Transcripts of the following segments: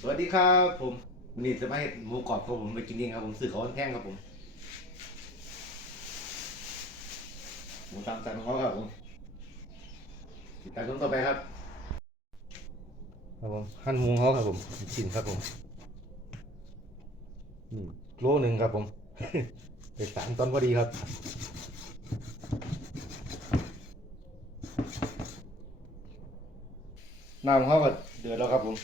สวัสดีครับผมวันนี้จะมาเห็ดหมูกรอบครับผมไปกินเองครับผมซื้อเขาแท่งครับผมหมูตามสั่งของเขาครับผมติดตามชมต่อไปครับครับผมหั่นหมูเขาครับผมชิ้นครับผมนี่โลหนึ่งครับผมเป็นสามตอนพอดีครับน้ำเขาก็เดือดแล้วครับผม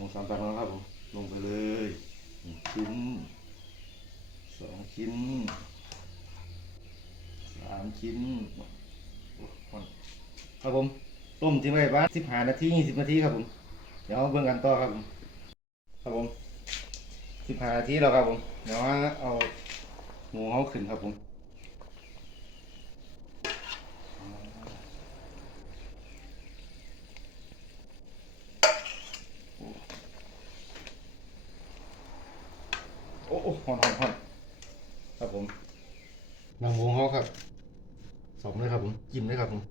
ลงสามตันแล้วครับผมลงไปเลยชิ้นสองชิ้นสามชิ้นครับผมต้มทิ้งไว้บ้านสิบห้านาทียี่สิบนาทีครับผมเดี๋ยวเบิ่งกันต่อครับผมครับผมสิบห้านาทีแล้วครับผมเดี๋ยวเอาหมูเขาขึ้นครับผม โอ้โหอนหอนหอนครับผมนางหมูเขาครับสองเลยครับผมจิ้มเลยครับผม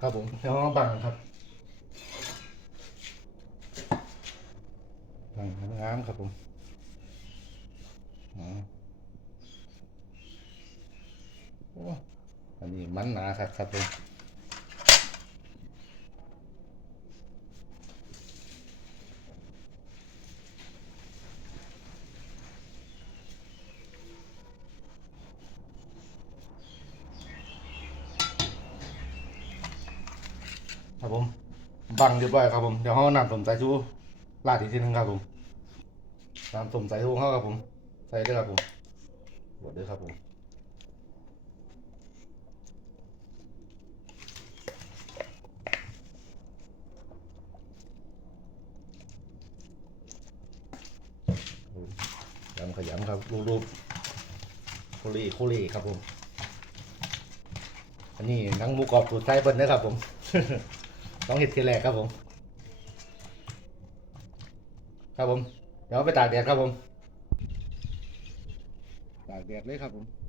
ครับผมแล้วก็บังครับบังงามครับผมอ๋อโอ้อั นนี้มันหนาครับครับผมครับผมบังเรียบร้อยครับผมเดี๋ยวเขานำสมสายชูราดอีกทีนึงครับผมนำสมสายชูเข้าครับผมใส่ได้ครับผมบดด้วยครับผม ยำขยำครับรูปๆโคลีโคลีครับผม อันนี้นังหมูกรอบสูตรไทยเปิ้ลนะครับผมต้องเห็ดทีแรกครับผม ครับผม เดี๋ยวไปตากแดดครับผม ตากแดดเลยครับผม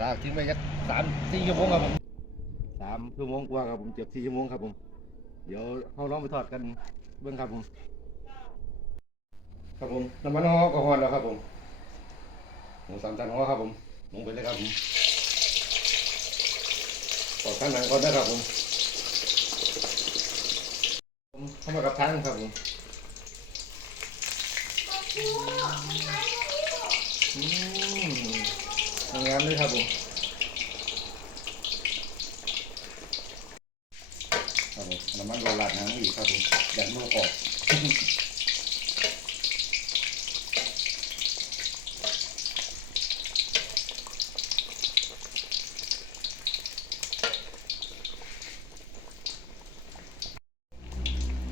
ตากทิ้งไปสักสามสี่ชั่วโมงครับผมสามชั่วโมงกว่าครับผมเจ็บสี่ชั่วโมงครับผม เดี๋ยวเขาลองไปทอดกันเบื้องครับผม ครับผมน้ำมันหอก็ฮอนแล้วครับผมหมูสามชั้นหอครับผมลงไปเลยครับผมตอดข้างหลังก่อนนะครับผมผมเข้ามากับทางครับผมอืม งามเลยครับผมครับผมน้ำมันโรลาดน้ำอีกครับผมยันโลกออก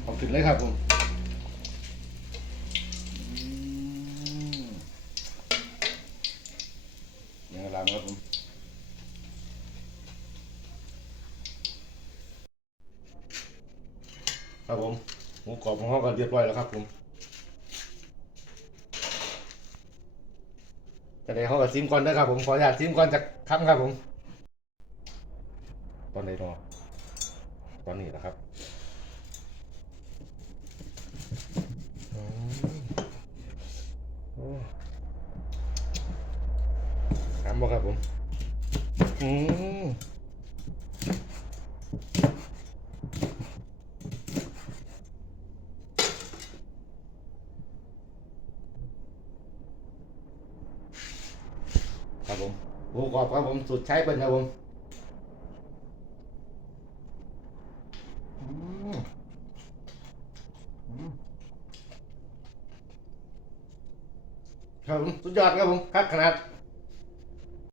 เอาขึ้นเลยครับผมอืม ยังไงล่ะครับผมครับผมหมูกรอบของเขาก็เรียบร้อยแล้วครับผมจะได้เขากับซิมก่อนนะครับผมขออนุญาตซิมก่อนจากคำครับผม ตอนไหนรอตอนนี้นะครับอืมโอ้ น้ำบ่ครับผม อืมครับผมหมูกรอบครับผมสุดใช้เป็นครับผมครับผมสุดยอดครับผมครับขนาด